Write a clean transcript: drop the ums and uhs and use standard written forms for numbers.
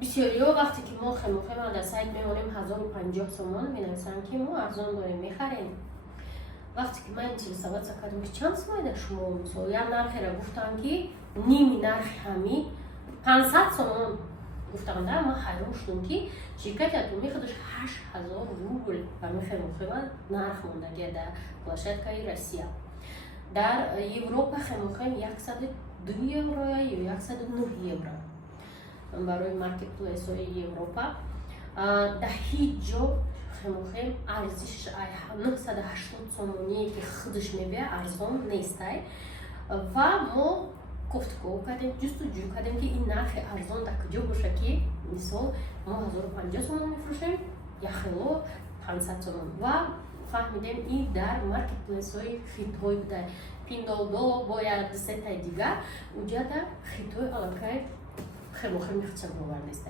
бисёриҳо вақте ки мо хемохема дар сайт мемонем 1050 сомон менависанд ки мо арзон дорем мехарем. вақте ки ман интересоваться кардам ки чанд сомон дар шумо мисол як нархеро гуфтам ки ними нархи ҳами 500 сомон гуфтам, да ман хайрон шудам ки ширкати атомӣ худаш 8000 рубл ба хемохема нарх мондагия дар площадкаи Россия. дар Европа хемохем 102 евро ё 109 евро барои маркетплейсҳои Европа. дар ҳеҷ ҷо хемохем арзишаш 980 сомоние ки худаш мебия арзон нестай ва мо гуфтгӯ кардем, ҷустуҷӯ кардем ки ин нархи арзон дар куҷо боша ки мисол мо 1050 сомон мефурӯшем, яхело 500 сомон ва фаҳмидем ин дар маркетплейсҳои Хитой буда. Pinduoduo бо як дусетаи дигар уҷа дар Хитой аллакай хемохеми худшон бовар нест.